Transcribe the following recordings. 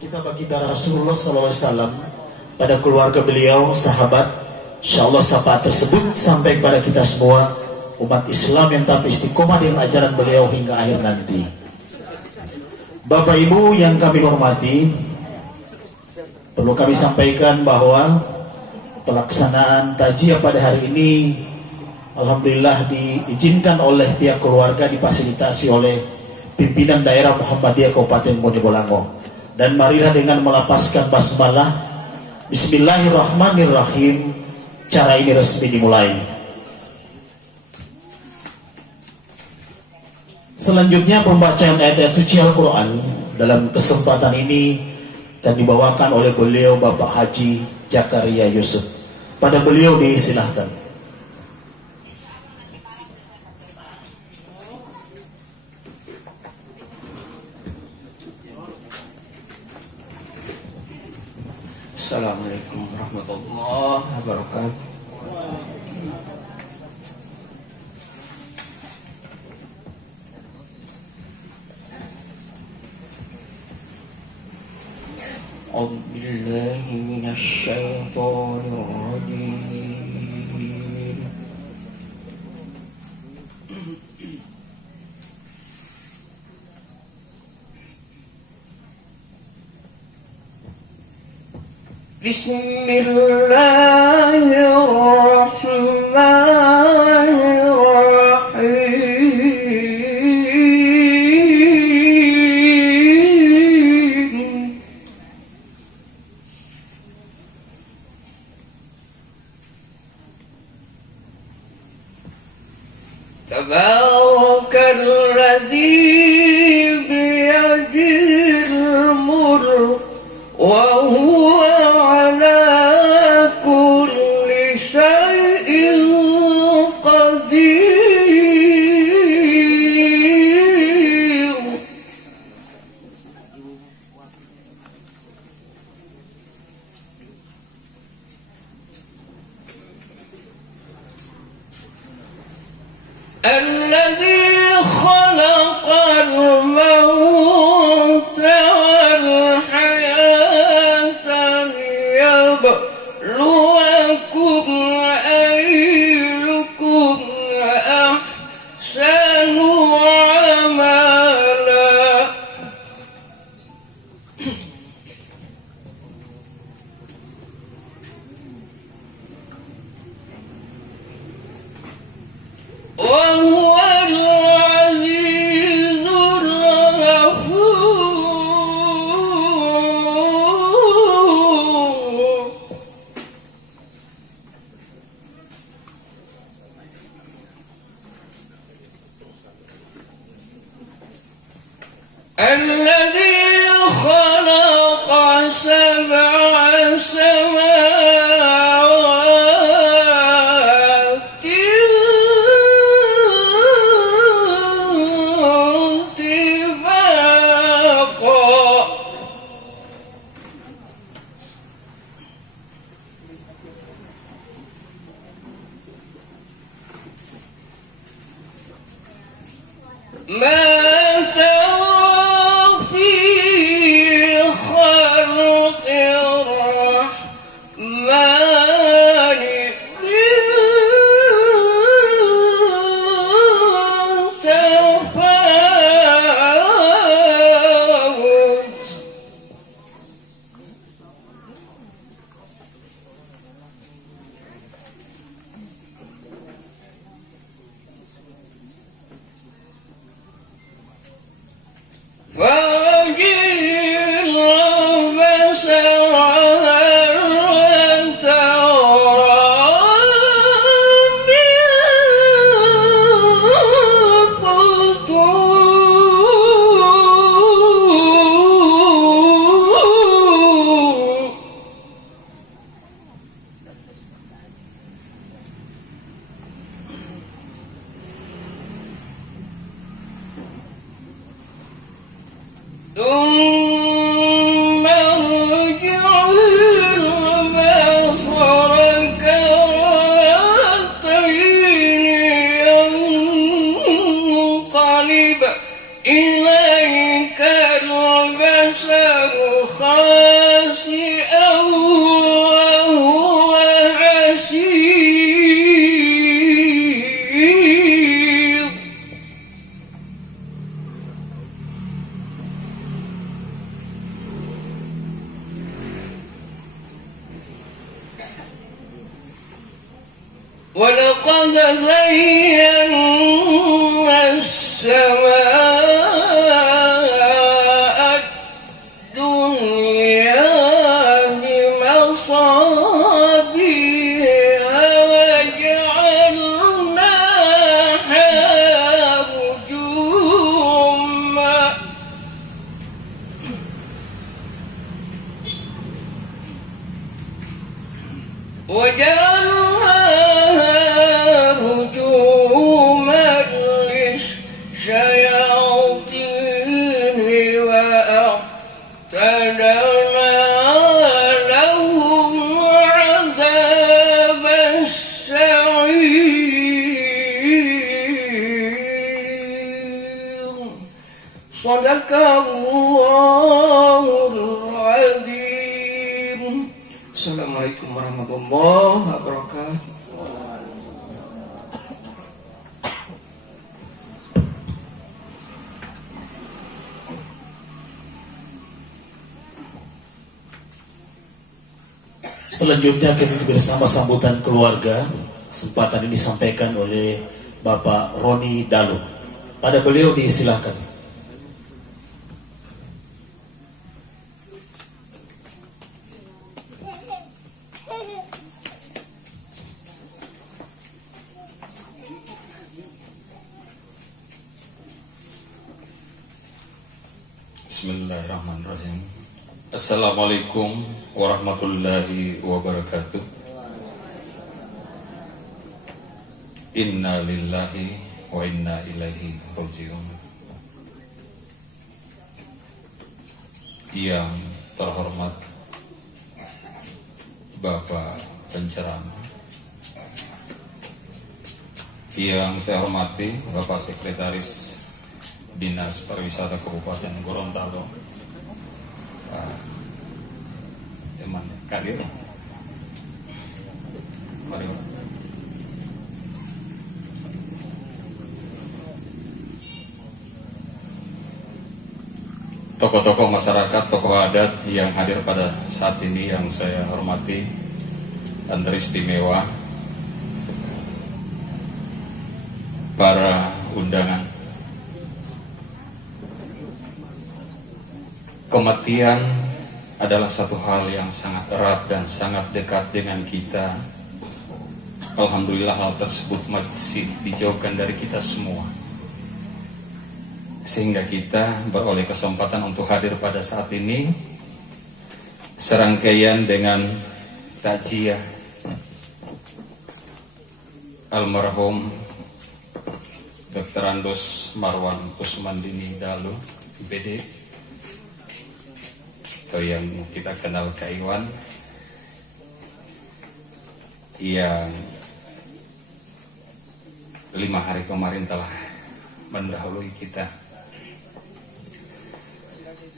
kita baginda Rasulullah SAW, pada keluarga beliau, sahabat. Insyaallah syafaat tersebut sampai kepada kita semua umat Islam yang tetap istiqomah dengan ajaran beliau hingga akhir nanti. Bapak Ibu yang kami hormati, perlu kami sampaikan bahwa pelaksanaan tajiyah pada hari ini alhamdulillah diizinkan oleh pihak keluarga, difasilitasi oleh pimpinan daerah Muhammadiyah Kabupaten Mojobolango. Dan marilah dengan melapaskan basmalah Bismillahirrahmanirrahim, cara ini resmi dimulai. Selanjutnya pembacaan ayat-ayat suci Al-Quran dalam kesempatan ini akan dibawakan oleh beliau Bapak Haji Zakaria Yusuf. Pada beliau disilahkan. Assalamualaikum warahmatullahi wabarakatuh. A'udzu billahi minasy syaithanir rajim. Bismillahirrahmanirrahim. Tabarakalladzi biyadihil mulk wa huwa ala kulli syai'in qadir. Alladzi khalaqal mauta wal hayata liyabluwakum ayyukum ahsanu amala. Wa huwal azizul ghafur. Alladzi khalaqa sab'a samawati tibaqa. Ma tara fi khalqir rahmani min tafawut. فَوَجِّهِ الْبَصَرَ هَلْ تَرَىٰ مِن فُطُورٍ. ثم ارجعوا البصر كرتين ينقلب إليك البصر خاسئا ولقد زينا السماء الدنيا بمصابيح وجعلناها رجوما للشياطين وأعتدنا لهم عذاب السعير صدق الله العظيم. Assalamualaikum warahmatullahi wabarakatuh. Selanjutnya kita bersama sambutan keluarga. Kesempatan ini disampaikan oleh Bapak Roni Dalu. Pada beliau disilahkan. Bismillahirrahmanirrahim. Assalamualaikum warahmatullahi wabarakatuh. Inna lillahi wa inna ilaihi raji'un. Yang terhormat Bapak Penceramah, yang saya hormati Bapak Sekretaris Dinas Pariwisata Kabupaten Gorontalo, teman kadir, mari Pak. Tokoh-tokoh masyarakat, tokoh adat yang hadir pada saat ini yang saya hormati dan teristimewa, para undangan. Kematian adalah satu hal yang sangat erat dan sangat dekat dengan kita. Alhamdulillah hal tersebut masih dijauhkan dari kita semua, sehingga kita beroleh kesempatan untuk hadir pada saat ini serangkaian dengan takziah almarhum Dr. Andos Marwan Kusmandini Dalu, BD, atau yang kita kenal Kak Iwan, yang 5 hari kemarin telah mendahului kita.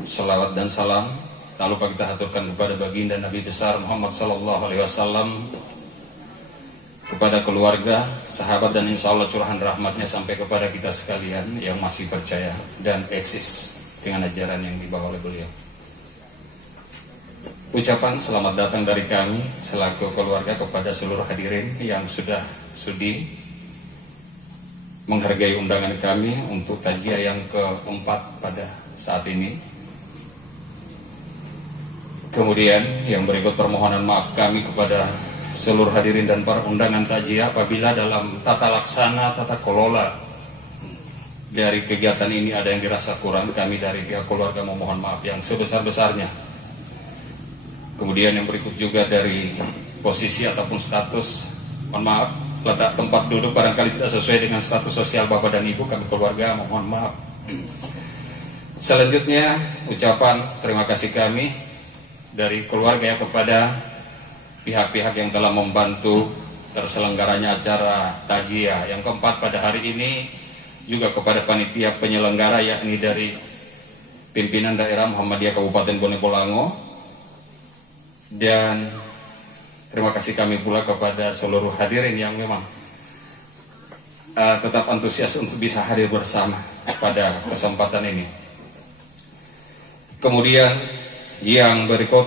Salawat dan salam tak lupa kita haturkan kepada baginda Nabi besar Muhammad SAW, kepada keluarga, sahabat, dan insya Allah curahan rahmatnya sampai kepada kita sekalian yang masih percaya dan eksis dengan ajaran yang dibawa oleh beliau. Ucapan selamat datang dari kami selaku keluarga kepada seluruh hadirin yang sudah sudi menghargai undangan kami untuk takziah yang keempat pada saat ini. Kemudian yang berikut permohonan maaf kami kepada seluruh hadirin dan para undangan takziah apabila dalam tata laksana, tata kelola dari kegiatan ini ada yang dirasa kurang, kami dari pihak keluarga memohon maaf yang sebesar-besarnya. Kemudian yang berikut juga dari posisi ataupun status, mohon maaf, letak tempat duduk barangkali tidak sesuai dengan status sosial Bapak dan Ibu, kami keluarga mohon maaf. Selanjutnya ucapan terima kasih kami dari keluarga kepada pihak-pihak yang telah membantu terselenggaranya acara takziah yang keempat pada hari ini, juga kepada panitia penyelenggara yakni dari pimpinan daerah Muhammadiyah Kabupaten Bone Bolango, dan terima kasih kami pula kepada seluruh hadirin yang memang tetap antusias untuk bisa hadir bersama pada kesempatan ini. Kemudian yang berikut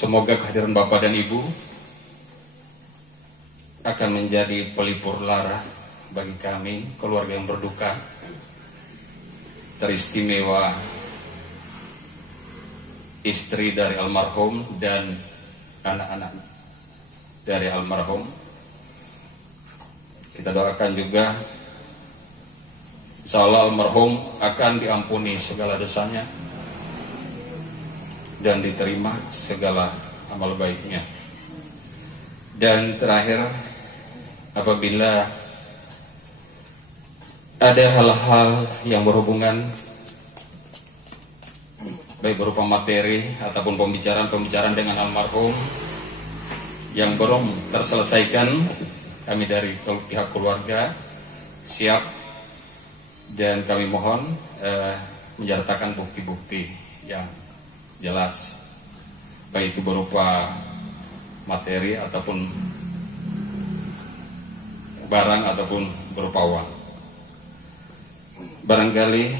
Semoga kehadiran Bapak dan Ibu akan menjadi pelipur lara bagi kami, keluarga yang berduka, teristimewa istri dari almarhum dan anak-anak dari almarhum. Kita doakan juga insyaallah almarhum akan diampuni segala dosanya dan diterima segala amal baiknya. Dan terakhir, apabila ada hal-hal yang berhubungan baik berupa materi ataupun pembicaraan dengan almarhum yang belum terselesaikan, kami dari pihak keluarga siap dan kami mohon menyertakan bukti-bukti yang jelas, baik itu berupa materi ataupun barang ataupun berupa uang. Barangkali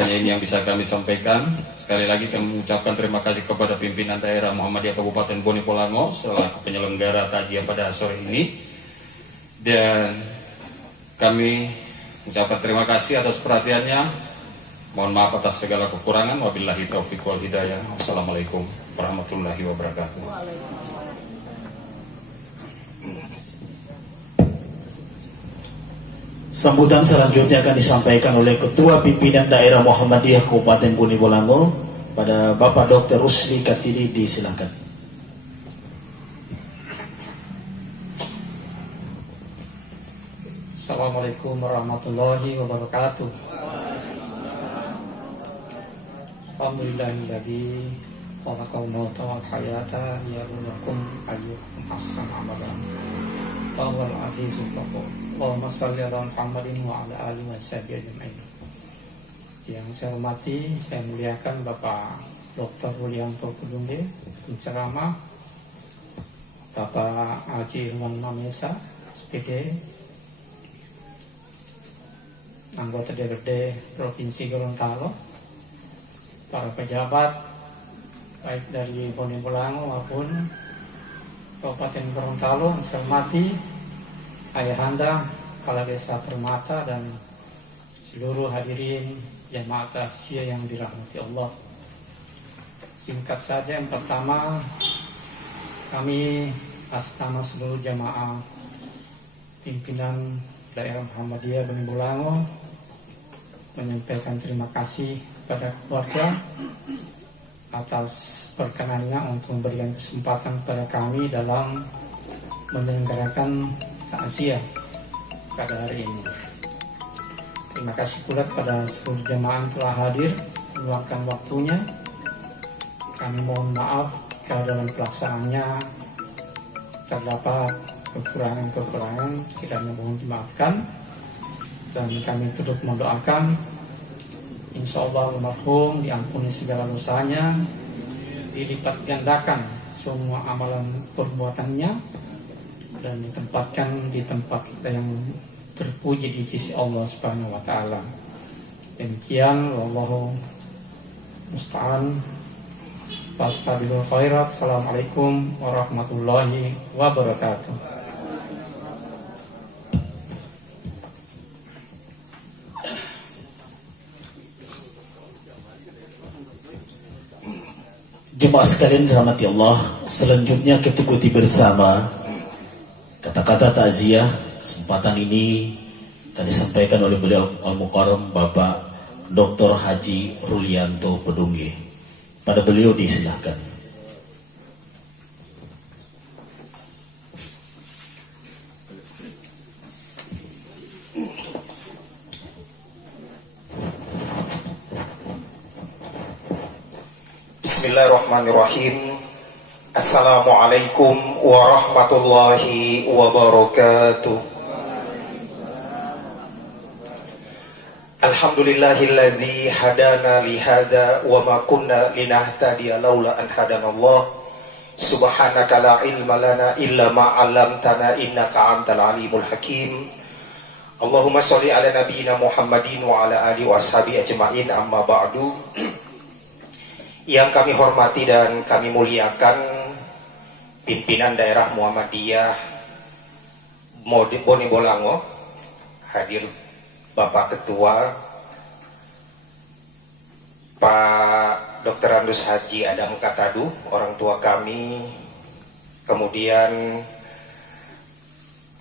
hanya ini yang bisa kami sampaikan. Sekali lagi kami mengucapkan terima kasih kepada pimpinan daerah Muhammadiyah Kabupaten Bone Bolango selaku penyelenggara takziah pada sore ini, dan kami mengucapkan terima kasih atas perhatiannya. Mohon maaf atas segala kekurangan. Wabillahi taufiq wal hidayah. Wassalamualaikum warahmatullahi wabarakatuh. Sambutan selanjutnya akan disampaikan oleh Ketua Pimpinan Daerah Muhammadiyah Kabupaten Bone Bolango pada Bapak Dr. Rusli Katili. Disilakan. Assalamualaikum warahmatullahi wabarakatuh. Alhamdulillahilladzi khalaqal mauta wal hayata liyabluwakum ayyukum ahsanu amalan. Wal azizul ghafur. Allahumma shalli ala Muhammadin wa ala alihi wa sahbihi ajma'in. Yang saya hormati, saya muliakan Bapak Dr. Rulianto Pedungge, penceramah, Bapak Haji Irwan Mamesa, SPD, anggota DPRD Provinsi Gorontalo, para pejabat baik dari Bone Bolango maupun Kabupaten Gorontalo, yang saya hormati Ayahanda Kepala Desa Permata dan seluruh hadirin jamaah takziah yang dirahmati Allah. Singkat saja, yang pertama, kami atas nama seluruh jamaah pimpinan daerah Muhammadiyah Bone Bolango menyampaikan terima kasih pada keluarga atas perkenannya untuk memberikan kesempatan kepada kami dalam menyelenggarakan takziah pada hari ini. Terima kasih pula kepada seluruh jemaah yang telah hadir meluangkan waktunya. Kami mohon maaf jika dalam pelaksanaannya terdapat kekurangan-kekurangan, kiranya mohon dimaafkan, dan kami turut mendoakan insya Allah almarhum diampuni segala dosanya, dilipat gandakan semua amalan perbuatannya, dan ditempatkan di tempat yang terpuji di sisi Allah Subhanahu wa taala. Demikian, wallahu musta'an. Fastabiqul khairat. Assalamualaikum warahmatullahi wabarakatuh. Jemaah sekalian dirahmati Allah, selanjutnya kita ikuti bersama kata-kata takziah. Kesempatan ini akan disampaikan oleh beliau Al-Mukarram Bapak Dr. Haji Rulianto Pedungge. Pada beliau disilahkan. Bismillahirrahmanirrahim. Assalamualaikum warahmatullahi wabarakatuh. Alhamdulillahilladzi hadana lihada wa ma kunna linahtadiya laula an hadanallah. Subhanaka la ilma lana illa ma 'allamtana innaka antal alimul hakim. Allahumma sholli ala nabiyyina Muhammadin wa ala alihi washabihi ajmain, amma ba'du. Yang kami hormati dan kami muliakan pimpinan daerah Muhammadiyah Bone Bolango, hadir Bapak Ketua Pak Dr. Andus Haji Adam Katadu, orang tua kami, kemudian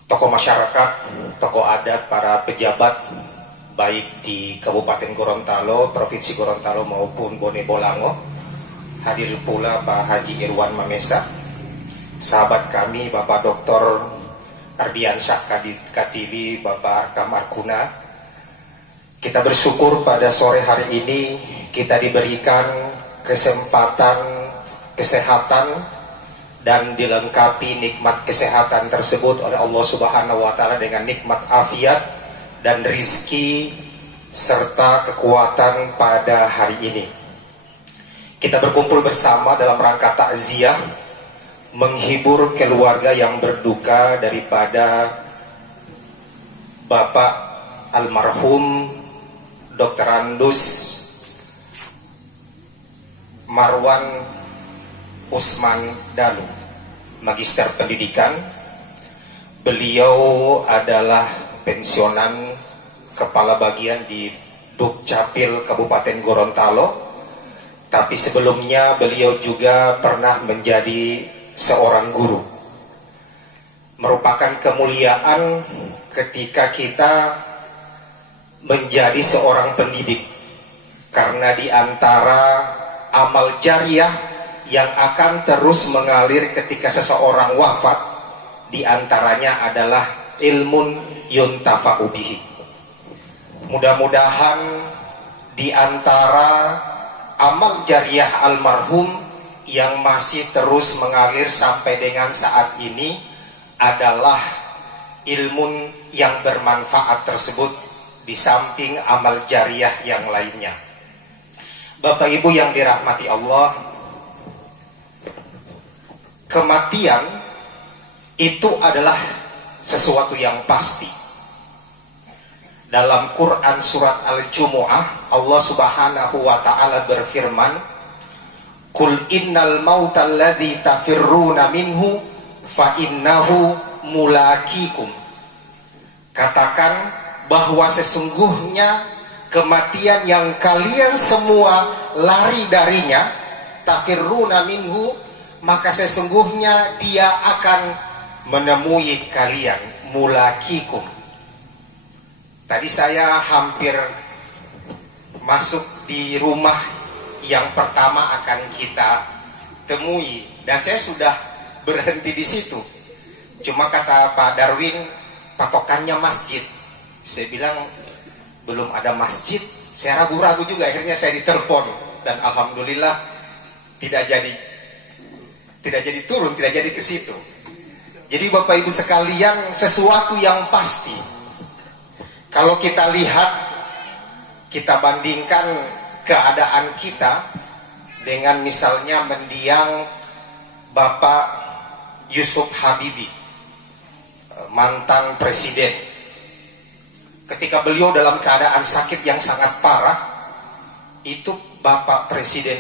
tokoh masyarakat, tokoh adat, para pejabat baik di Kabupaten Gorontalo, Provinsi Gorontalo maupun Bone Bolango. Hadir pula Pak Haji Irwan Mamesa, sahabat kami Bapak Dr. Ardiansyah Katili, Bapak Kamar Kuna. Kita bersyukur pada sore hari ini kita diberikan kesempatan kesehatan dan dilengkapi nikmat kesehatan tersebut oleh Allah Subhanahu wa Ta'ala dengan nikmat afiat dan rizki serta kekuatan pada hari ini. Kita berkumpul bersama dalam rangka takziah, menghibur keluarga yang berduka daripada Bapak almarhum Dr. Andus Marwan Usman Dalu, Magister Pendidikan. Beliau adalah pensiunan kepala bagian di Dukcapil Kabupaten Gorontalo. Tapi sebelumnya beliau juga pernah menjadi seorang guru. Merupakan kemuliaan ketika kita menjadi seorang pendidik, karena di antara amal jariah yang akan terus mengalir ketika seseorang wafat, di antaranya adalah ilmun yuntafa'u bihi. Mudah-mudahan di antara amal jariah almarhum yang masih terus mengalir sampai dengan saat ini adalah ilmu yang bermanfaat tersebut di samping amal jariah yang lainnya. Bapak Ibu yang dirahmati Allah, kematian itu adalah sesuatu yang pasti. Dalam Quran surat Al-Jumu'ah, Allah Subhanahu wa Ta'ala berfirman, "Qul innal mautal ladzi tafirruna minhu fa innahu mulaqikum." Katakan bahwa sesungguhnya kematian yang kalian semua lari darinya, tafirruna minhu, maka sesungguhnya dia akan menemui kalian, mulaqikum. Tadi saya hampir masuk di rumah yang pertama akan kita temui, dan saya sudah berhenti di situ. Cuma kata Pak Darwin, patokannya masjid. Saya bilang belum ada masjid. Saya ragu-ragu juga, akhirnya saya ditelepon, dan alhamdulillah tidak jadi turun, tidak jadi ke situ. Jadi Bapak Ibu sekalian, sesuatu yang pasti. Kalau kita lihat, kita bandingkan keadaan kita dengan misalnya mendiang Bapak Yusuf Habibie, mantan presiden. Ketika beliau dalam keadaan sakit yang sangat parah, itu Bapak Presiden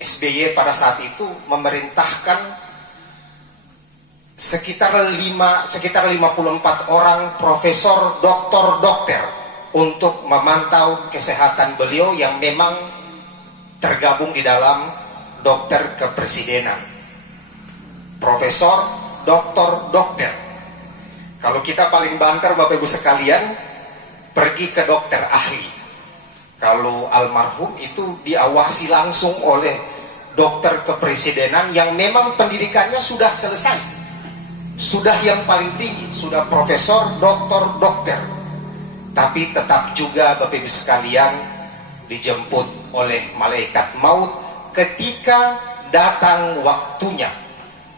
SBY pada saat itu memerintahkan sekitar 54 orang profesor, dokter untuk memantau kesehatan beliau yang memang tergabung di dalam dokter kepresidenan. Profesor, dokter. Kalau kita paling banter Bapak Ibu sekalian, pergi ke dokter ahli. Kalau almarhum itu diawasi langsung oleh dokter kepresidenan yang memang pendidikannya sudah selesai, sudah yang paling tinggi, sudah profesor, dokter. Tapi tetap juga Bapak Ibu sekalian dijemput oleh malaikat maut ketika datang waktunya.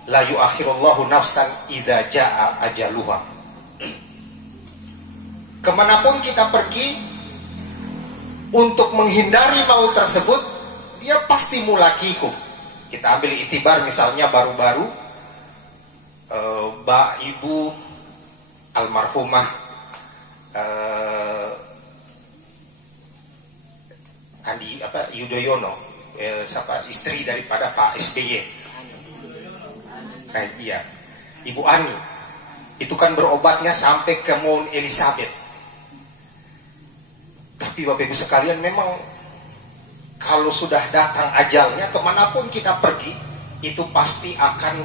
La yu'akhirullahu nafsan idza jaa ajaluha. Kemanapun kita pergi untuk menghindari maut tersebut, dia pasti mulaqikum. Kita ambil itibar misalnya baru-baru Mbak Ibu almarhumah Yudhoyono, istri daripada Pak SBY. Iya, Ibu Ani. Itu kan berobatnya sampai ke Mount Elizabeth. Tapi Bapak Ibu sekalian, memang kalau sudah datang ajalnya, kemanapun kita pergi, itu pasti akan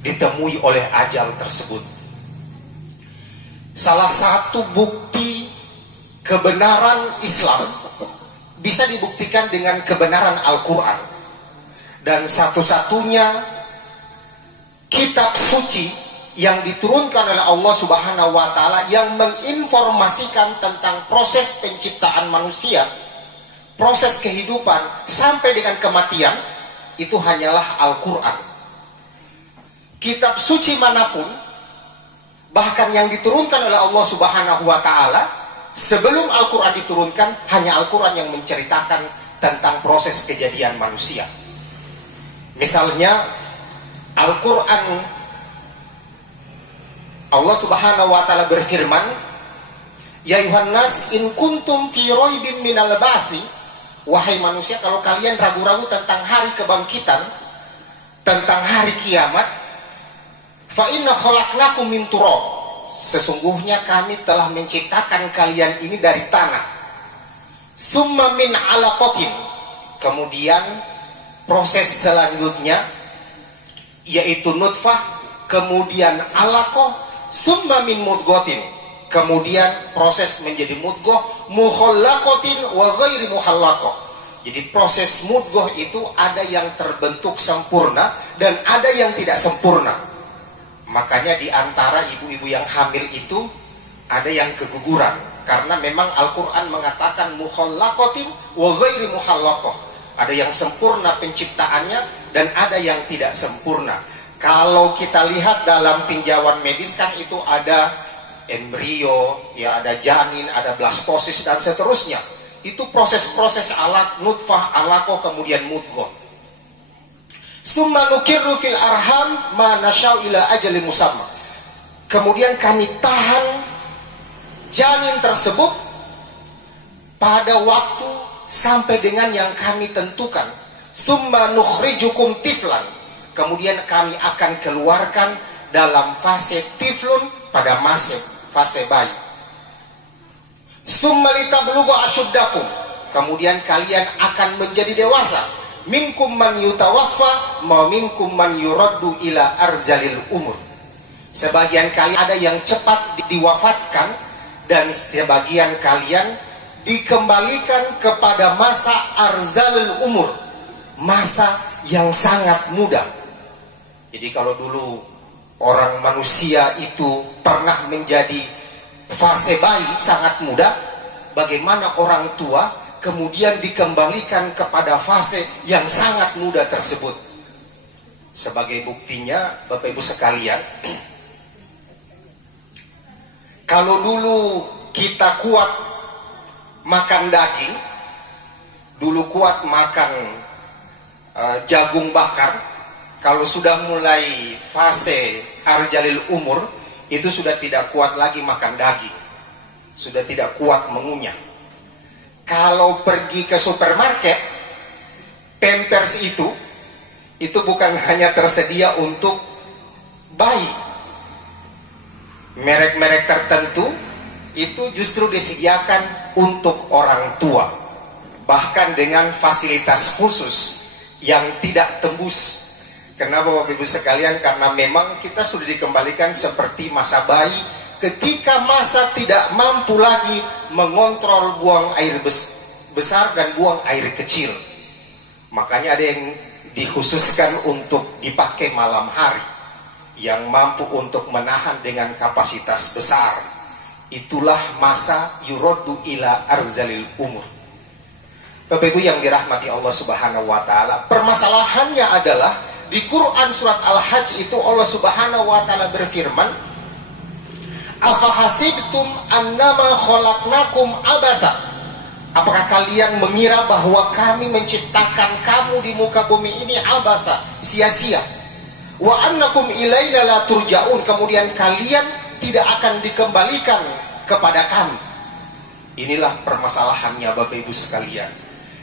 ditemui oleh ajal tersebut. Salah satu bukti kebenaran Islam bisa dibuktikan dengan kebenaran Al-Quran. Dan satu-satunya kitab suci yang diturunkan oleh Allah Subhanahu wa Ta'ala yang menginformasikan tentang proses penciptaan manusia, proses kehidupan sampai dengan kematian, itu hanyalah Al-Quran. Kitab suci manapun, bahkan yang diturunkan oleh Allah Subhanahu wa Ta'ala, sebelum Al-Quran diturunkan, hanya Al-Quran yang menceritakan tentang proses kejadian manusia. Misalnya Al-Quran, Allah Subhanahu wa Ta'ala berfirman, Ya Yuhannas in kuntum fi raibin minal ba'si, wahai manusia, kalau kalian ragu-ragu tentang hari kebangkitan, tentang hari kiamat, fa inna khalaqnakum min turab, sesungguhnya kami telah menciptakan kalian ini dari tanah. Summa min alaqatin, kemudian proses selanjutnya yaitu nutfah, kemudian alaqah, summa min mudghatin, kemudian proses menjadi mudghah, mukhallaqatin wa ghairi mukhallaqah. Jadi proses mudghah itu ada yang terbentuk sempurna dan ada yang tidak sempurna. Makanya di antara ibu-ibu yang hamil itu ada yang keguguran, karena memang Al-Quran mengatakan mukhallaqatin wa ghairi mukhallaqah. Ada yang sempurna penciptaannya dan ada yang tidak sempurna. Kalau kita lihat dalam tinjauan medis kan itu ada embrio, ya ada janin, ada blastosis dan seterusnya. Itu proses-proses alaq, nutfah, alaqah, kemudian mudghah. Summa nukirru fil arham ma nasya'u ila ajalin musamma. Kemudian kami tahan janin tersebut pada waktu sampai dengan yang kami tentukan. Summa nukhrijukum tiflan, kemudian kami akan keluarkan dalam fase tiflun, pada fase bayi. Summa litablughu asyuddakum, kemudian kalian akan menjadi dewasa. Minkum man yutawaffa wa minkum man yuraddu ila arzalil umur. Sebagian kalian ada yang cepat diwafatkan dan sebagian kalian dikembalikan kepada masa arzalul umur, masa yang sangat muda. Jadi kalau dulu orang manusia itu pernah menjadi fase bayi sangat muda, bagaimana orang tua kemudian dikembalikan kepada fase yang sangat muda tersebut. Sebagai buktinya, Bapak Ibu sekalian, kalau dulu kita kuat makan daging, dulu kuat makan jagung bakar, kalau sudah mulai fase arjalil umur, itu sudah tidak kuat lagi makan daging, sudah tidak kuat mengunyah. Kalau pergi ke supermarket, Pampers itu bukan hanya tersedia untuk bayi. Merek-merek tertentu itu justru disediakan untuk orang tua, bahkan dengan fasilitas khusus yang tidak tembus. Kenapa Bapak Ibu sekalian? Karena memang kita sudah dikembalikan seperti masa bayi, ketika masa tidak mampu lagi mengontrol buang air besar dan buang air kecil. Makanya ada yang dikhususkan untuk dipakai malam hari, yang mampu untuk menahan dengan kapasitas besar. Itulah masa yuraddu ila arzalil umur. Bapak Ibu yang dirahmati Allah Subhanahu wa Ta'ala, permasalahannya adalah di Quran surat Al-Hajj itu Allah Subhanahu wa Ta'ala berfirman, afahasibtum annama khalaqnakum abatha, apakah kalian mengira bahwa kami menciptakan kamu di muka bumi ini abatha, sia-sia, wa annakum ilaina la turja'un, kemudian kalian tidak akan dikembalikan kepada kami. Inilah permasalahannya Bapak Ibu sekalian.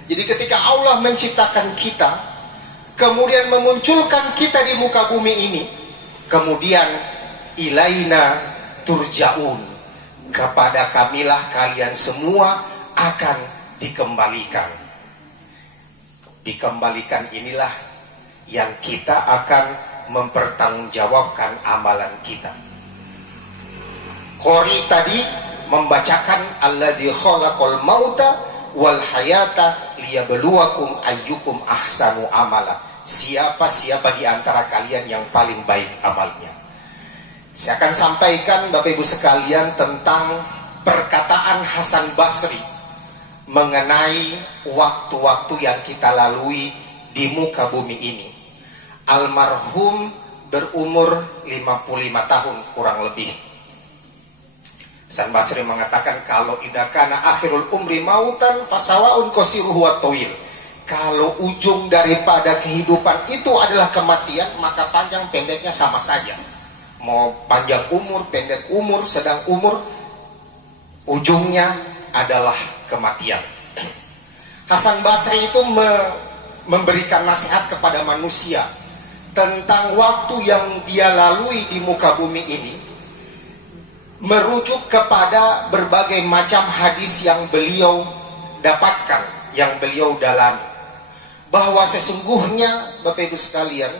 Jadi ketika Allah menciptakan kita, kemudian memunculkan kita di muka bumi ini, kemudian ilaina turja'un, kepada kamilah kalian semua akan dikembalikan. Dikembalikan inilah yang kita akan mempertanggungjawabkan amalan kita. Qori tadi membacakan alladzi khalaqal mauta wal hayata liyabluwakum ayyukum ahsanu amala. Siapa di antara kalian yang paling baik amalnya. Saya akan sampaikan Bapak Ibu sekalian tentang perkataan Hasan Basri mengenai waktu-waktu yang kita lalui di muka bumi ini. Almarhum berumur 55 tahun kurang lebih. Hasan Basri mengatakan, kalau idakana akhirul umri mautan fasawaun qasiruhu wa tawil. Kalau ujung daripada kehidupan itu adalah kematian, maka panjang pendeknya sama saja. Mau panjang umur, pendek umur, sedang umur, ujungnya adalah kematian. Hasan Basri itu memberikan nasihat kepada manusia tentang waktu yang dia lalui di muka bumi ini, merujuk kepada berbagai macam hadis yang beliau dapatkan, yang beliau dalami, bahwa sesungguhnya Bapak Ibu sekalian,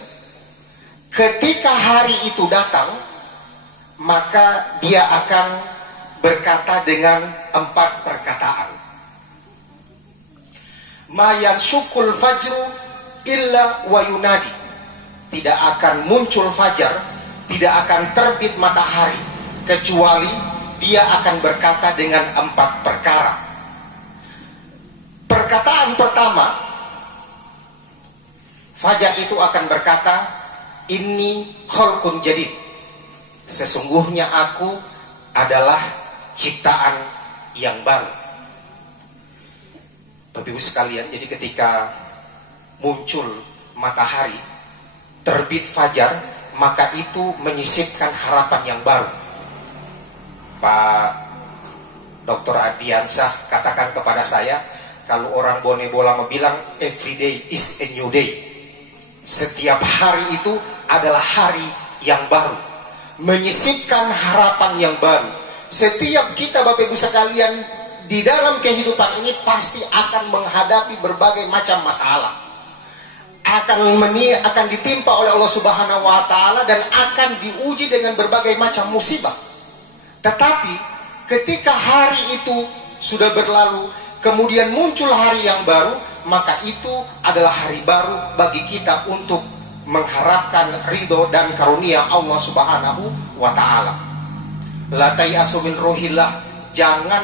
ketika hari itu datang, maka dia akan berkata dengan 4 perkataan. Ma yansyukul fajru illa wa yunadi. Tidak akan muncul fajar, tidak akan terbit matahari, kecuali dia akan berkata dengan 4 perkara. Perkataan pertama, fajar itu akan berkata, inni khalqun jadid. Sesungguhnya aku adalah ciptaan yang baru. Bapak Ibu sekalian, jadi ketika muncul matahari, terbit fajar, maka itu menyisipkan harapan yang baru. Pak Dr. Adiansah katakan kepada saya, kalau orang Bone Bola bilang every day is a new day. Setiap hari itu adalah hari yang baru, menyisipkan harapan yang baru. Setiap kita Bapak Ibu sekalian di dalam kehidupan ini pasti akan menghadapi berbagai macam masalah. Akan ditimpa oleh Allah Subhanahu wa taala dan akan diuji dengan berbagai macam musibah. Tetapi ketika hari itu sudah berlalu, kemudian muncul hari yang baru, maka itu adalah hari baru bagi kita untuk mengharapkan ridho dan karunia Allah Subhanahu wa taala. La tayasu min ruhillah, jangan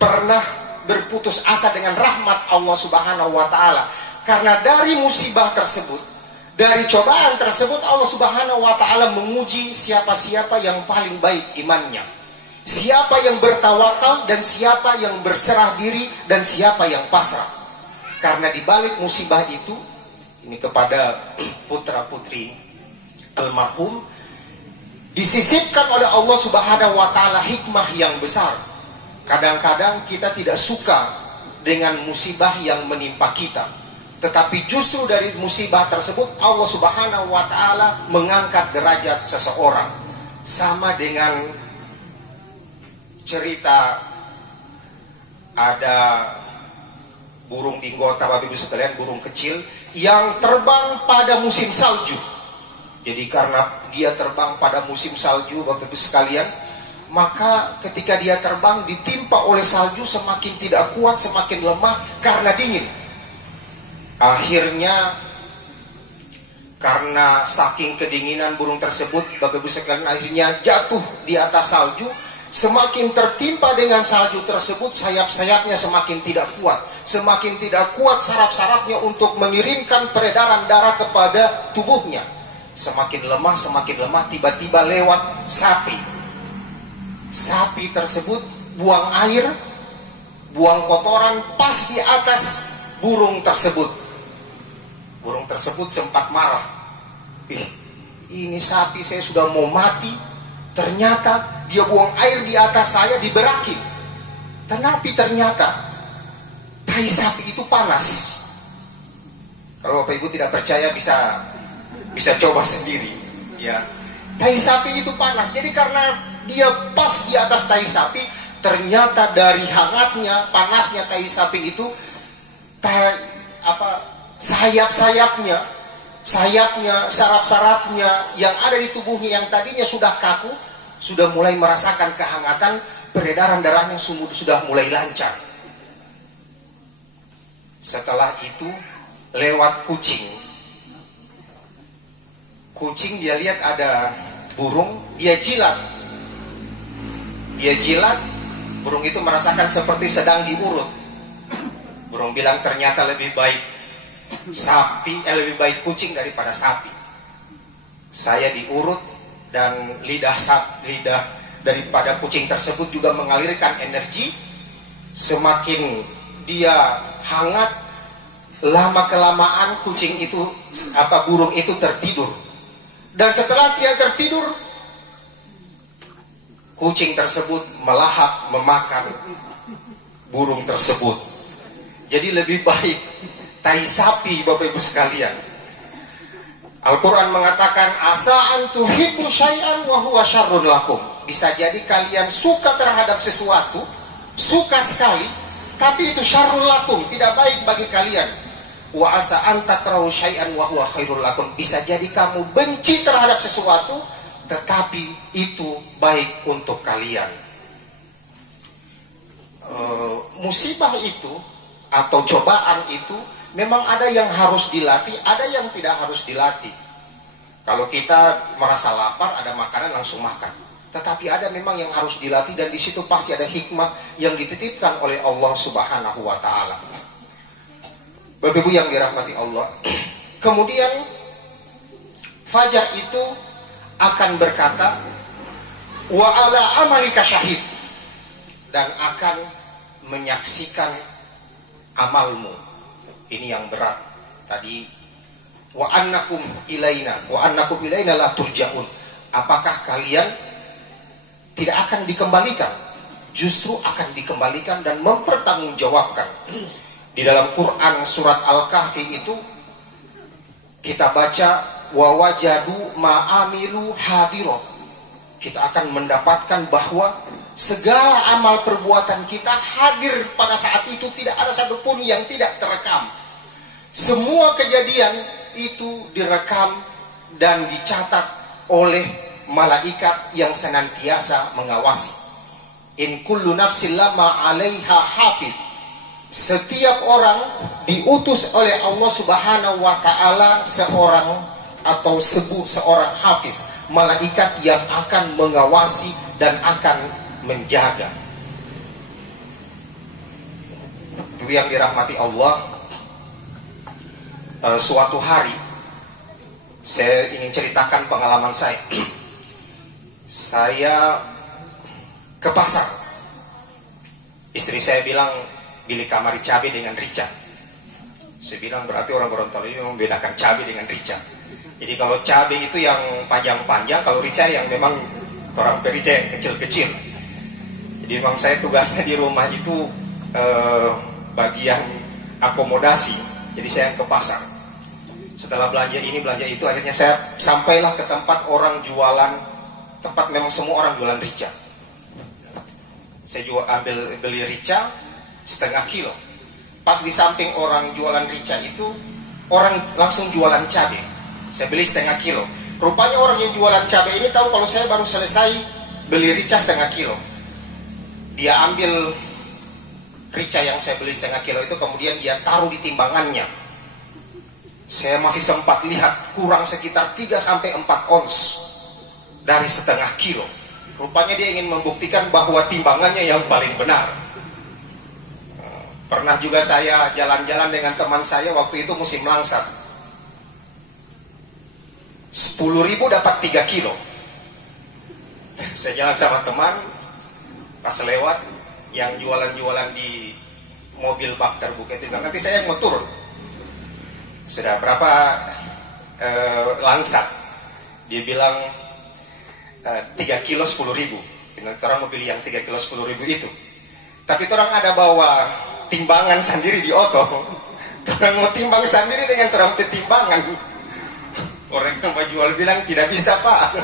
pernah berputus asa dengan rahmat Allah Subhanahu wa taala. Karena dari musibah tersebut, dari cobaan tersebut, Allah Subhanahu wa taala menguji siapa-siapa yang paling baik imannya, siapa yang bertawakal dan siapa yang berserah diri dan siapa yang pasrah. Karena di balik musibah itu, ini kepada putra-putri almarhum, disisipkan oleh Allah Subhanahu wa taala hikmah yang besar. Kadang-kadang kita tidak suka dengan musibah yang menimpa kita, tetapi justru dari musibah tersebut Allah Subhanahu wa taala mengangkat derajat seseorang. Sama dengan cerita ada burung dinggota, Bapak Ibu sekalian, burung kecil yang terbang pada musim salju. Jadi karena dia terbang pada musim salju, Bapak Ibu sekalian, maka ketika dia terbang ditimpa oleh salju, semakin tidak kuat, semakin lemah karena dingin. Akhirnya karena saking kedinginan burung tersebut, Bapak Ibu sekalian, akhirnya jatuh di atas salju. Semakin tertimpa dengan salju tersebut, sayap-sayapnya semakin tidak kuat. Semakin tidak kuat saraf-sarafnya untuk mengirimkan peredaran darah kepada tubuhnya. Semakin lemah, tiba-tiba lewat sapi. Sapi tersebut buang air, buang kotoran pas di atas burung tersebut. Burung tersebut sempat marah. Ini sapi saya sudah mau mati, ternyata dia buang air di atas saya diberakin. Tetapi ternyata tai sapi itu panas. Kalau Bapak Ibu tidak percaya bisa coba sendiri, ya. Tai sapi itu panas. Jadi karena dia pas di atas tai sapi, ternyata dari hangatnya, panasnya tai sapi itu, sayapnya, saraf-sarafnya yang ada di tubuhnya yang tadinya sudah kaku, sudah mulai merasakan kehangatan, peredaran darahnya sudah mulai lancar. Setelah itu lewat kucing. Kucing dia lihat ada burung, dia jilat. Burung itu merasakan seperti sedang diurut. Burung bilang ternyata lebih baik lebih baik kucing daripada sapi. Saya diurut dan lidah daripada kucing tersebut juga mengalirkan energi. Semakin dia hangat, lama kelamaan burung itu tertidur. Dan setelah dia tertidur, kucing tersebut melahap memakan burung tersebut. Jadi lebih baik tai sapi, Bapak Ibu sekalian. Al-Quran mengatakan, asa an tuhibbu syai'an wa huwa syarrun lakum. Bisa jadi kalian suka terhadap sesuatu, suka sekali, tapi itu syarrun lakum, tidak baik bagi kalian. Wa asa an takrahu syai'an wa huwa khairul lakum. Bisa jadi kamu benci terhadap sesuatu, tetapi itu baik untuk kalian. Musibah itu atau cobaan itu memang ada yang harus dilatih, ada yang tidak harus dilatih. Kalau kita merasa lapar, ada makanan langsung makan. Tetapi ada memang yang harus dilatih, dan di situ pasti ada hikmah yang dititipkan oleh Allah Subhanahu wa Ta'ala. Bapak Ibu yang dirahmati Allah. Kemudian fajar itu akan berkata, wa ala amalika syahid, dan akan menyaksikan amalmu. Ini yang berat. Tadi wa annakum ilaina la turja'un. Apakah kalian tidak akan dikembalikan? Justru akan dikembalikan dan mempertanggungjawabkan. Di dalam Quran surat Al-Kahfi itu kita baca wa wajadu ma'amilu hadiron. Kita akan mendapatkan bahwa segala amal perbuatan kita hadir pada saat itu, tidak ada satupun yang tidak terekam. Semua kejadian itu direkam dan dicatat oleh malaikat yang senantiasa mengawasi. In kullu nafsin lama 'alaiha hafiz. Setiap orang diutus oleh Allah Subhanahu wa Ta'ala seorang hafiz, malaikat yang akan mengawasi dan akan menjaga. Itu yang dirahmati Allah. Suatu hari saya ingin ceritakan pengalaman saya. Saya ke pasar. Istri saya bilang, pilih kamari cabai dengan rica. Saya bilang berarti orang Gorontalo ini membedakan cabai dengan rica. Jadi kalau cabai itu yang panjang-panjang, kalau rica yang memang orang perica yang kecil-kecil. Jadi memang saya tugasnya di rumah itu bagian akomodasi. Jadi saya ke pasar. Setelah belanja ini, belanja itu, akhirnya saya sampailah ke tempat orang jualan, tempat memang semua orang jualan rica. Saya beli rica setengah kilo. Pas di samping orang jualan rica itu, orang langsung jualan cabai. Saya beli setengah kilo. Rupanya orang yang jualan cabai ini tahu kalau saya baru selesai beli rica setengah kilo. Dia ambil rica yang saya beli setengah kilo itu, kemudian dia taruh di timbangannya. Saya masih sempat lihat kurang sekitar 3-4 ons dari setengah kilo. Rupanya dia ingin membuktikan bahwa timbangannya yang paling benar. Pernah juga saya jalan-jalan dengan teman saya waktu itu musim langsat. 10.000 dapat 3 kilo. Saya jalan sama teman, pas lewat yang jualan-jualan di mobil bak terbuka itu bilang, nanti saya yang mau turun. Sudah berapa langsat? Dia bilang 3 kilo 10.000. Nanti orang mau pilih yang 3 kilo 10.000 itu. Tapi orang ada bawa timbangan sendiri di oto. Orang mau timbang sendiri dengan terang timbangan. Orang yang mau jual bilang tidak bisa pak.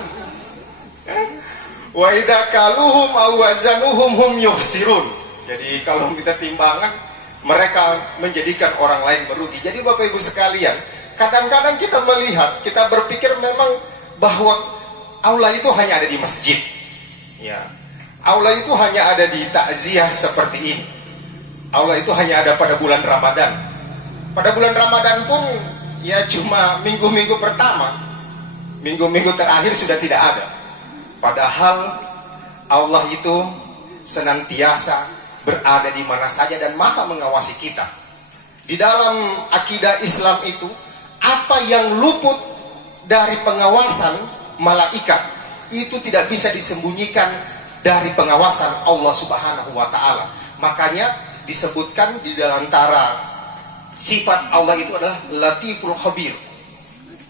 Wa idza kaluhum aw wazanuhum hum yukhsirun. Jadi kalau kita timbangan, mereka menjadikan orang lain merugi. Jadi Bapak Ibu sekalian, kadang-kadang kita melihat, kita berpikir memang bahwa aula itu hanya ada di masjid. Ya. Aula itu hanya ada di takziah seperti ini. Aula itu hanya ada pada bulan Ramadan. Pada bulan Ramadan pun ya cuma minggu-minggu pertama. Minggu-minggu terakhir sudah tidak ada. Padahal Allah itu senantiasa berada di mana saja dan Maha mengawasi kita. Di dalam akidah Islam itu, apa yang luput dari pengawasan malaikat itu tidak bisa disembunyikan dari pengawasan Allah Subhanahu wa taala. Makanya disebutkan di dalam antara sifat Allah itu adalah Latiful Khabir.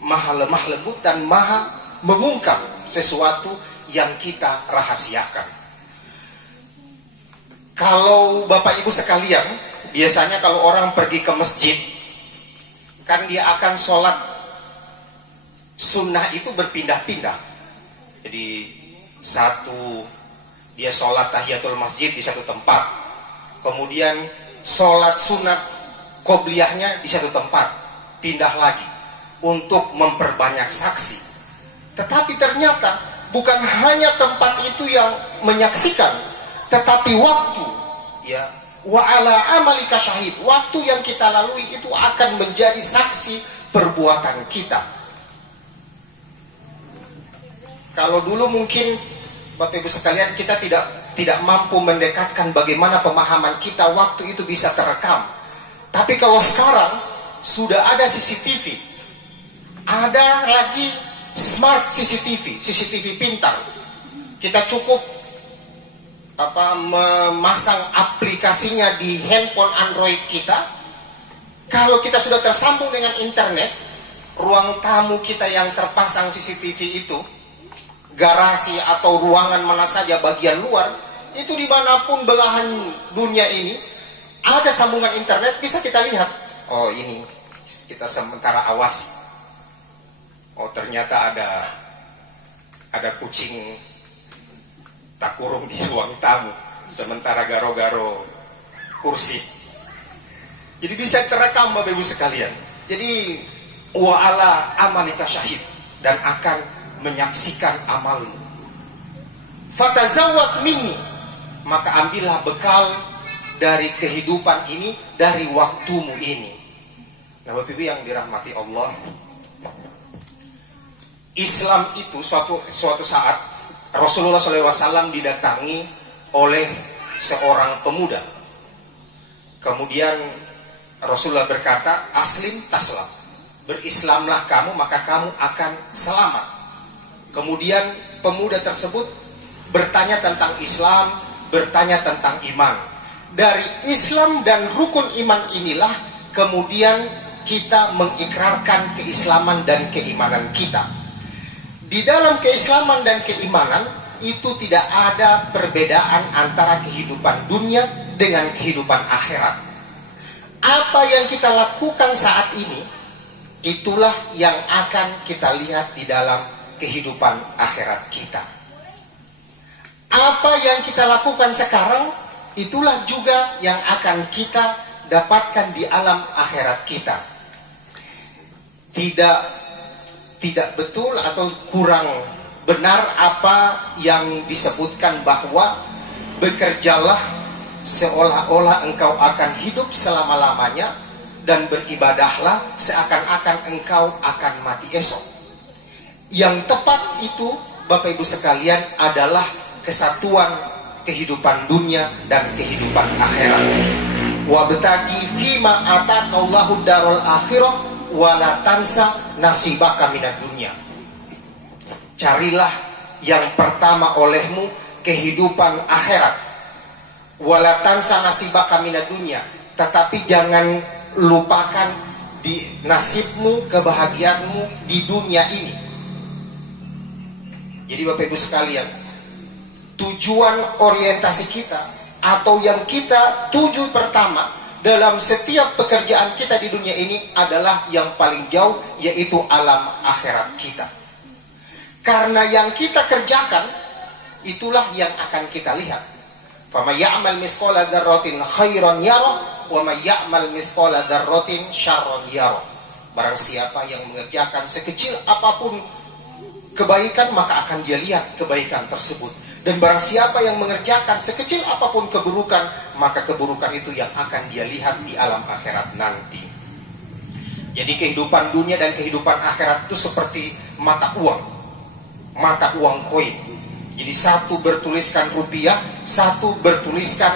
Maha lemah lembut dan maha mengungkap sesuatu yang kita rahasiakan. Kalau Bapak Ibu sekalian, biasanya kalau orang pergi ke masjid, kan dia akan sholat sunnah itu berpindah-pindah. Jadi satu dia sholat tahiyatul masjid di satu tempat, kemudian sholat sunat qobliyahnya di satu tempat, pindah lagi untuk memperbanyak saksi. Tetapi ternyata bukan hanya tempat itu yang menyaksikan, tetapi waktu, ya, wa ala amalika syahid, waktu yang kita lalui itu akan menjadi saksi perbuatan kita. Kalau dulu mungkin Bapak Ibu sekalian kita tidak mampu mendekatkan bagaimana pemahaman kita waktu itu bisa terekam. Tapi kalau sekarang sudah ada CCTV, ada lagi smart CCTV pintar. Kita cukup memasang aplikasinya di handphone Android kita. Kalau kita sudah tersambung dengan internet, ruang tamu kita yang terpasang CCTV itu, garasi atau ruangan mana saja bagian luar, itu dimanapun belahan dunia ini ada sambungan internet, bisa kita lihat. Oh ini kita sementara awasi. Oh ternyata ada kucing tak kurung di ruang tamu, sementara garo-garo kursi. Jadi bisa terekam Bapak Ibu sekalian. Jadi wa ala amalika syahid, dan akan menyaksikan amalmu. Fatazawwad minni, maka ambillah bekal dari kehidupan ini, dari waktumu ini. Nah Bapak Ibu yang dirahmati Allah, Islam itu suatu saat Rasulullah SAW didatangi oleh seorang pemuda. Kemudian Rasulullah berkata, aslim taslam, berislamlah kamu maka kamu akan selamat. Kemudian pemuda tersebut bertanya tentang Islam, bertanya tentang iman. Dari Islam dan rukun iman inilah kemudian kita mengikrarkan keislaman dan keimanan kita. Di dalam keislaman dan keimanan itu tidak ada perbedaan antara kehidupan dunia dengan kehidupan akhirat. Apa yang kita lakukan saat ini, itulah yang akan kita lihat di dalam kehidupan akhirat kita. Apa yang kita lakukan sekarang, itulah juga yang akan kita dapatkan di alam akhirat kita. Tidak betul atau kurang benar apa yang disebutkan bahwa bekerjalah seolah-olah engkau akan hidup selama-lamanya dan beribadahlah seakan-akan engkau akan mati esok. Yang tepat itu Bapak Ibu sekalian adalah kesatuan kehidupan dunia dan kehidupan akhirat. Wabtagi fima ataqallahu darul akhirah wala tansa nasibaka minad dunya. Carilah yang pertama olehmu kehidupan akhirat. Wala tansa nasibaka minad dunya, tetapi jangan lupakan di nasibmu, kebahagiaanmu di dunia ini. Jadi Bapak Ibu sekalian, tujuan orientasi kita atau yang kita tuju pertama dalam setiap pekerjaan kita di dunia ini adalah yang paling jauh, yaitu alam akhirat kita. Karena yang kita kerjakan itulah yang akan kita lihat. Faman ya'mal misqala dzarratin khairan yarah wa may ya'mal misqala dzarratin syarran yarah. Barang siapa yang mengerjakan sekecil apapun kebaikan, maka akan dia lihat kebaikan tersebut. Dan barang siapa yang mengerjakan sekecil apapun keburukan, maka keburukan itu yang akan dia lihat di alam akhirat nanti. Jadi kehidupan dunia dan kehidupan akhirat itu seperti mata uang koin. Jadi satu bertuliskan rupiah, satu bertuliskan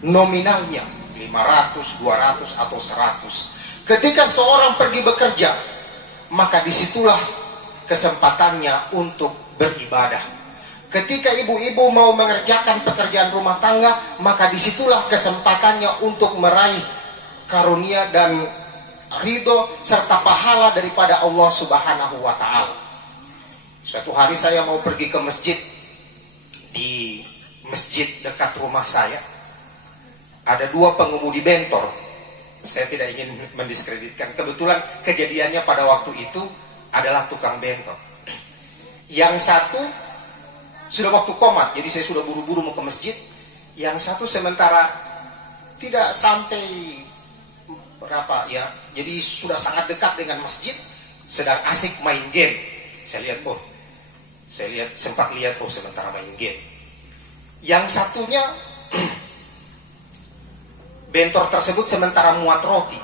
nominalnya 500, 200 atau 100. Ketika seorang pergi bekerja, maka disitulah kesempatannya untuk beribadah. Ketika ibu-ibu mau mengerjakan pekerjaan rumah tangga, maka disitulah kesempatannya untuk meraih karunia dan ridho serta pahala daripada Allah Subhanahu wa Ta'ala. Suatu hari saya mau pergi ke masjid. Di masjid dekat rumah saya ada dua pengemudi bentor. Saya tidak ingin mendiskreditkan. Kebetulan kejadiannya pada waktu itu adalah tukang bentor. Yang satu sudah waktu qomat, jadi saya sudah buru-buru mau ke masjid. Yang satu sementara tidak sampai berapa ya, jadi sudah sangat dekat dengan masjid, sedang asik main game. Saya sempat lihat sementara main game. Yang satunya bentor tersebut sementara muat roti.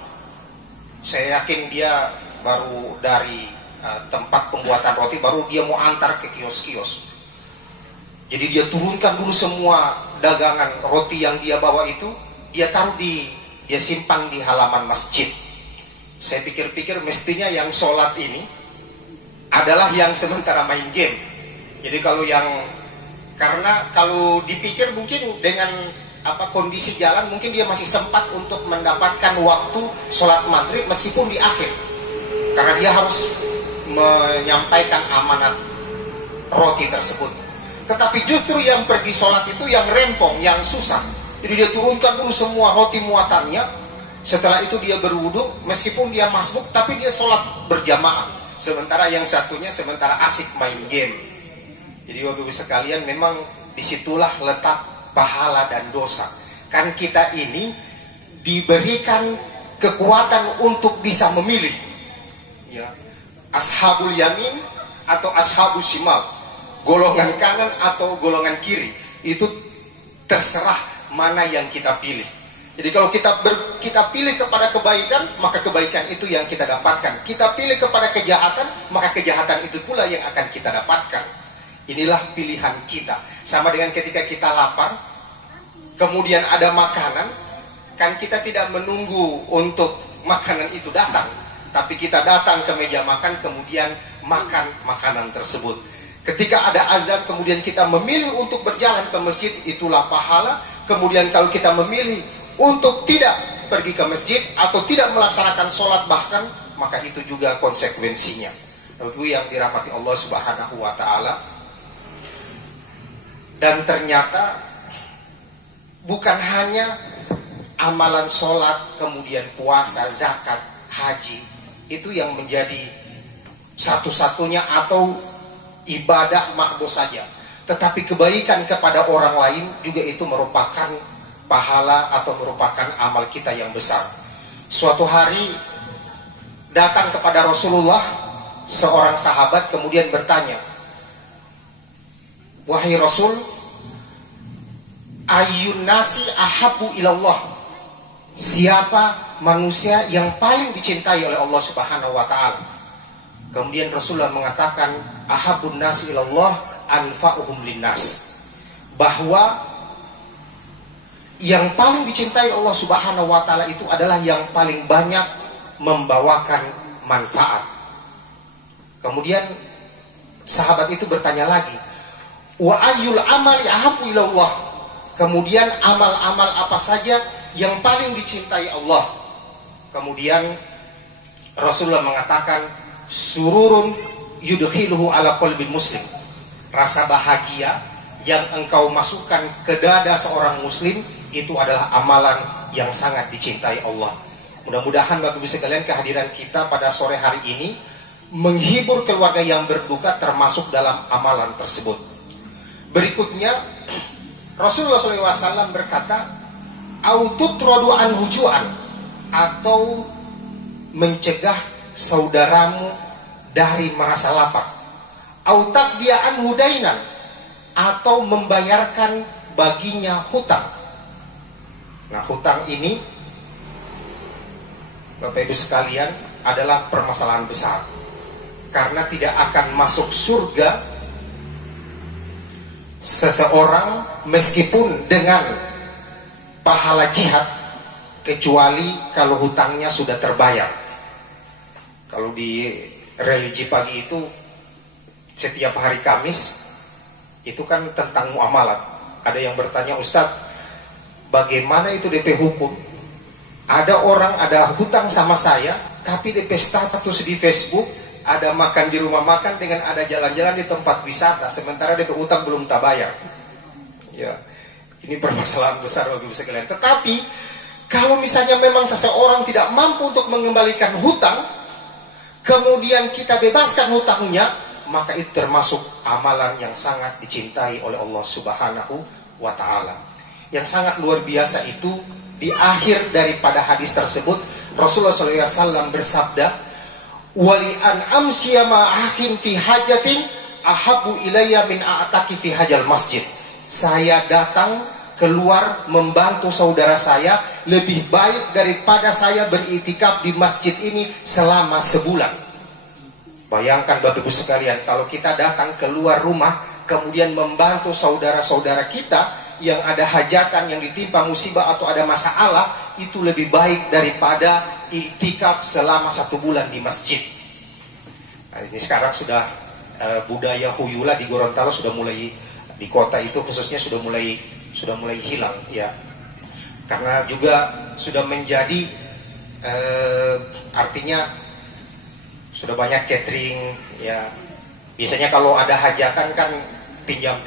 Saya yakin dia baru dari tempat pembuatan roti, baru dia mau antar ke kios-kios. Jadi dia turunkan dulu semua dagangan roti yang dia bawa itu, dia simpan di halaman masjid. Saya pikir-pikir mestinya yang sholat ini adalah yang sementara main game. Jadi karena kalau dipikir mungkin dengan kondisi jalan, mungkin dia masih sempat untuk mendapatkan waktu sholat maghrib meskipun di akhir, karena dia harus menyampaikan amanat roti tersebut. Tetapi justru yang pergi sholat itu yang rempong, yang susah. Jadi dia turunkan dulu semua roti muatannya. Setelah itu dia berwudu, meskipun dia masbuk, tapi dia sholat berjamaah. Sementara yang satunya sementara asik main game. Jadi Bapak-Ibu sekalian, memang disitulah letak pahala dan dosa. Kan kita ini diberikan kekuatan untuk bisa memilih, ya, ashabul yamin atau ashabul shimal, golongan kanan atau golongan kiri. Itu terserah mana yang kita pilih. Jadi kalau kita pilih kepada kebaikan, maka kebaikan itu yang kita dapatkan. Kita pilih kepada kejahatan, maka kejahatan itu pula yang akan kita dapatkan. Inilah pilihan kita. Sama dengan ketika kita lapar, kemudian ada makanan, kan kita tidak menunggu untuk makanan itu datang, tapi kita datang ke meja makan, kemudian makan makanan tersebut. Ketika ada azan, kemudian kita memilih untuk berjalan ke masjid, itulah pahala. Kemudian kalau kita memilih untuk tidak pergi ke masjid atau tidak melaksanakan sholat bahkan, maka itu juga konsekuensinya. Lalu yang dirahmati Allah Subhanahu wa Ta'ala. Dan ternyata bukan hanya amalan sholat, kemudian puasa, zakat, haji, itu yang menjadi satu-satunya atau ibadah makbul saja. Tetapi kebaikan kepada orang lain juga itu merupakan pahala atau merupakan amal kita yang besar. Suatu hari datang kepada Rasulullah seorang sahabat, kemudian bertanya, "Wahai Rasul, ayyun nasi ahabbu ilallah?" Siapa manusia yang paling dicintai oleh Allah Subhanahu wa Ta'ala? Kemudian Rasulullah mengatakan, ahabbun nasi ilallah anfa'uhum linnas. Bahwa yang paling dicintai Allah Subhanahu wa Ta'ala itu adalah yang paling banyak membawakan manfaat. Kemudian sahabat itu bertanya lagi, wa ayyul amali ahabbu ilallah? Kemudian amal-amal apa saja yang paling dicintai Allah? Kemudian Rasulullah mengatakan, sururun yudkhiluhu ala qalbil muslim. Rasa bahagia yang engkau masukkan ke dada seorang muslim, itu adalah amalan yang sangat dicintai Allah. Mudah-mudahan Bapak Ibu sekalian kehadiran kita pada sore hari ini menghibur keluarga yang berduka termasuk dalam amalan tersebut. Berikutnya Rasulullah SAW berkata, "Aututrodu an hujuan," atau mencegah saudaramu dari merasa lapar. Autak dia an hudainan, atau membayarkan baginya hutang. Nah, hutang ini Bapak Ibu sekalian adalah permasalahan besar, karena tidak akan masuk surga seseorang meskipun dengan pahala jihad, kecuali kalau hutangnya sudah terbayar. Kalau di religi pagi itu setiap hari Kamis itu kan tentang muamalat. Ada yang bertanya, "Ustadz, bagaimana itu DP hukum? Ada orang ada hutang sama saya, tapi DP status di Facebook ada makan di rumah makan dengan ada jalan-jalan di tempat wisata, sementara DP hutang belum terbayar." Ya, ini permasalahan besar bagi sekalian. Tetapi kalau misalnya memang seseorang tidak mampu untuk mengembalikan hutang, kemudian kita bebaskan hutangnya, maka itu termasuk amalan yang sangat dicintai oleh Allah Subhanahu wa Ta'ala. Yang sangat luar biasa itu, di akhir daripada hadis tersebut Rasulullah SAW bersabda, "Wali an amsya ma'akin fi hajatin ahabbu ilayya min a'taki fi hajal masjid." Saya datang keluar membantu saudara saya lebih baik daripada saya beritikaf di masjid ini selama sebulan. Bayangkan Bapak Ibu sekalian, kalau kita datang keluar rumah kemudian membantu saudara-saudara kita yang ada hajatan, yang ditimpa musibah atau ada masalah, itu lebih baik daripada iktikaf selama 1 bulan di masjid. Nah, ini sekarang sudah budaya huyula di Gorontalo sudah mulai, di kota itu khususnya sudah mulai hilang ya, karena juga sudah menjadi artinya sudah banyak catering ya. Biasanya kalau ada hajatan kan pinjam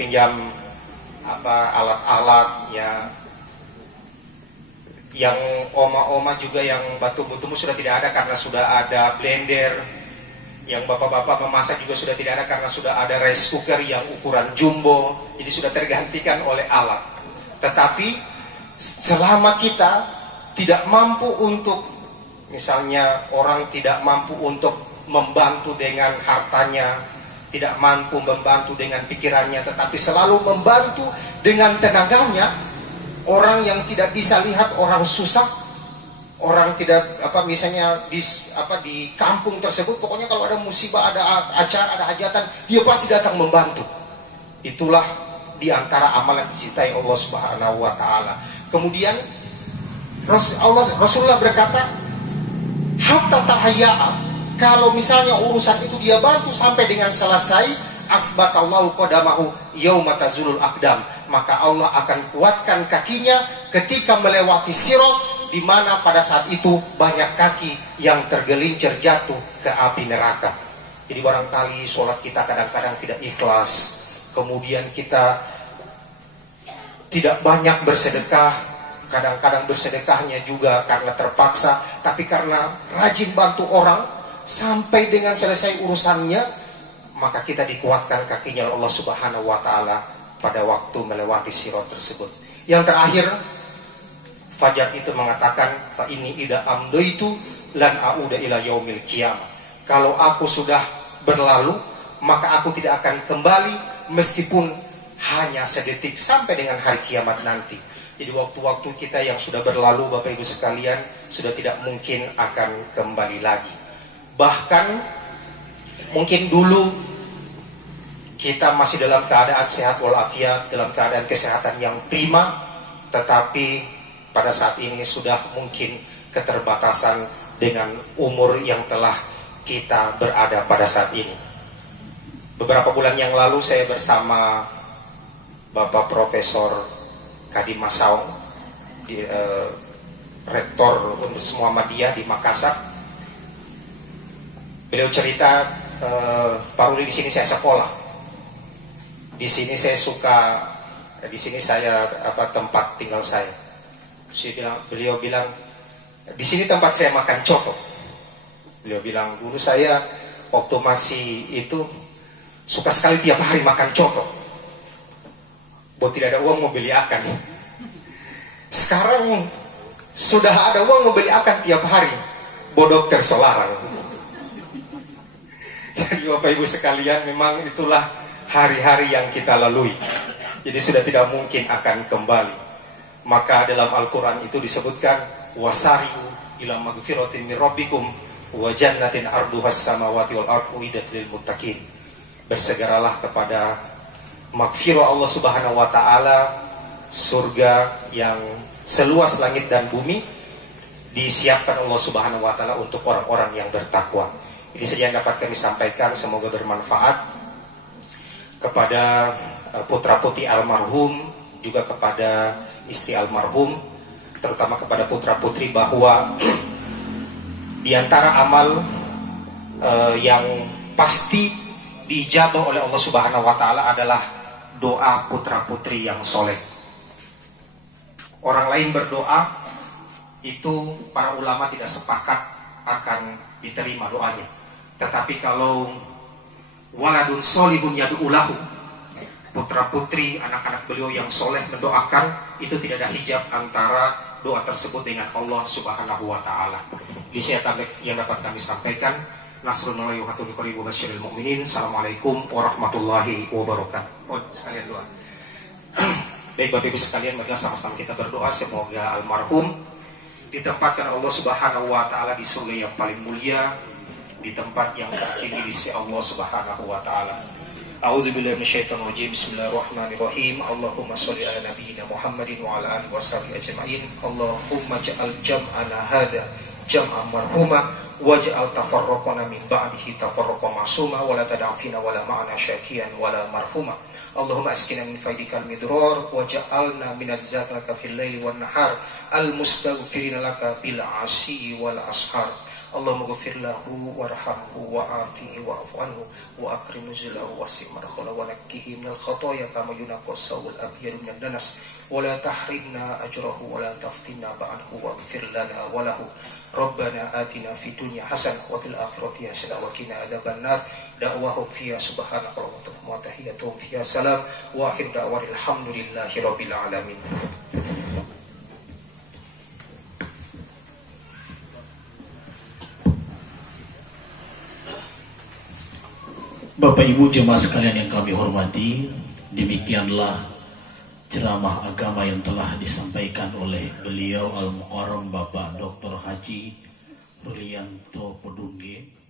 alat-alat ya. Yang oma-oma juga yang batu-batu sudah tidak ada karena sudah ada blender. Yang bapak-bapak memasak juga sudah tidak ada karena sudah ada rice cooker yang ukuran jumbo. Jadi sudah tergantikan oleh alat. Tetapi selama kita tidak mampu untuk, misalnya orang tidak mampu untuk membantu dengan hartanya, tidak mampu membantu dengan pikirannya, tetapi selalu membantu dengan tenaganya. Orang yang tidak bisa lihat orang susah, orang tidak misalnya di kampung tersebut, pokoknya kalau ada musibah, ada acara, ada hajatan, dia pasti datang membantu. Itulah diantara amalan dicintai Allah Subhanahu wa Ta'ala. Kemudian Rasulullah berkata, hatta tahayya'a, kalau misalnya urusan itu dia bantu sampai dengan selesai, asbatallahu qadamahu yauma tazulul aqdam, maka Allah akan kuatkan kakinya ketika melewati sirat, di mana pada saat itu banyak kaki yang tergelincir jatuh ke api neraka. Jadi barangkali sholat kita kadang-kadang tidak ikhlas, kemudian kita tidak banyak bersedekah, kadang-kadang bersedekahnya juga karena terpaksa, tapi karena rajin bantu orang, sampai dengan selesai urusannya, maka kita dikuatkan kakinya oleh Allah Subhanahu wa Ta'ala pada waktu melewati sirat tersebut. Yang terakhir, Fajar itu mengatakan, fa ini ida amdaitu lan auda ila yaumil qiyamah. Kalau aku sudah berlalu, maka aku tidak akan kembali meskipun hanya sedetik sampai dengan hari kiamat nanti. Jadi waktu-waktu kita yang sudah berlalu, Bapak Ibu sekalian, sudah tidak mungkin akan kembali lagi. Bahkan mungkin dulu kita masih dalam keadaan sehat walafiat, dalam keadaan kesehatan yang prima, tetapi pada saat ini sudah mungkin keterbatasan dengan umur yang telah kita berada pada saat ini. Beberapa bulan yang lalu saya bersama Bapak Profesor Kadim Masaung, Rektor Universitas Muhammadiyah di Makassar. Beliau cerita, Pak Rudi, di sini saya sekolah, di sini saya suka, di sini saya tempat tinggal saya. Beliau bilang, di sini tempat saya makan coto. Beliau bilang, dulu saya waktu masih itu suka sekali tiap hari makan coto. Buat tidak ada uang mau beli akan. Sekarang sudah ada uang mau beli akan tiap hari. Bo dokter selarang. Jadi Bapak Ibu sekalian, memang itulah hari-hari yang kita lalui. Jadi sudah tidak mungkin akan kembali. Maka dalam Al-Quran itu disebutkan, wasari'u ila magfiratin min rabbikum wa jannatin arduhas samawati wal ardu uiddat lil muttaqin. Bersegeralah kepada magfirah Allah Subhanahu wa taala, surga yang seluas langit dan bumi disiapkan Allah Subhanahu wa taala untuk orang-orang yang bertakwa. Ini saja yang dapat kami sampaikan, semoga bermanfaat kepada putra-putri almarhum, juga kepada istri almarhum, terutama kepada putra-putri, bahwa di antara amal yang pasti diijabah oleh Allah Subhanahu wa taala adalah doa putra-putri yang soleh. Orang lain berdoa, itu para ulama tidak sepakat akan diterima doanya. Tetapi kalau waladun solihun yad'ulahu, putra-putri, anak-anak beliau yang soleh mendoakan, itu tidak ada hijab antara doa tersebut dengan Allah Subhanahu wa taala. Ini saya yang dapat kami sampaikan. Nasrullahi wa fathuhu qaribun basyiril mu'minin. Assalamualaikum warahmatullahi wabarakatuh. Sekalian doa. Baik Bapak Ibu sekalian, marilah sama-sama kita berdoa semoga almarhum ditempatkan Allah Subhanahu wa taala di surga yang paling mulia, di tempat yang tertinggi di sisi Allah Subhanahu wa taala. A'udzubillahi minasyaitonir rajim. Bismillahirrahmanirrahim. Allahumma shalli ala nabiyyina Muhammadin wa ala alihi washabihi ajma'in. Allahumma ja'al jam'ana hadza jam'an marhuma waj'al tafarraqana min ba'dihi tafarraqan ma'suma wa la tad'a fina wa la ma'ana syakiyan wa la marhuma. Allahumma askina min faidikal midrar waj'alna minaz zakati fil laili wan nahar al mustaghfirina laka bil 'asyi wal ashar. Allahumma ghfir lahu warhamhu wa'afihi wa'fu anhu wa akrim nuzulahu wasi' madkhalahu wa nakkihi minal khataaya kama yunqqa as-sawul abyad minad danas wa la tahrimna ajrahu wa la taftinna ba'dahu waghfir lana wa lahu. Rabbana atina fid dunya hasanah wa fil akhirati hasanah wa qina adzabannar. Da'wahum fiha subhanaka wa tahiyyatuhum fiha salam wa akhir da'wana alhamdulillahi rabbil alamin. Bapak Ibu jemaah sekalian yang kami hormati, demikianlah ceramah agama yang telah disampaikan oleh beliau Al-Mukarram Bapak Dr. Haji Rulianto Pedungge.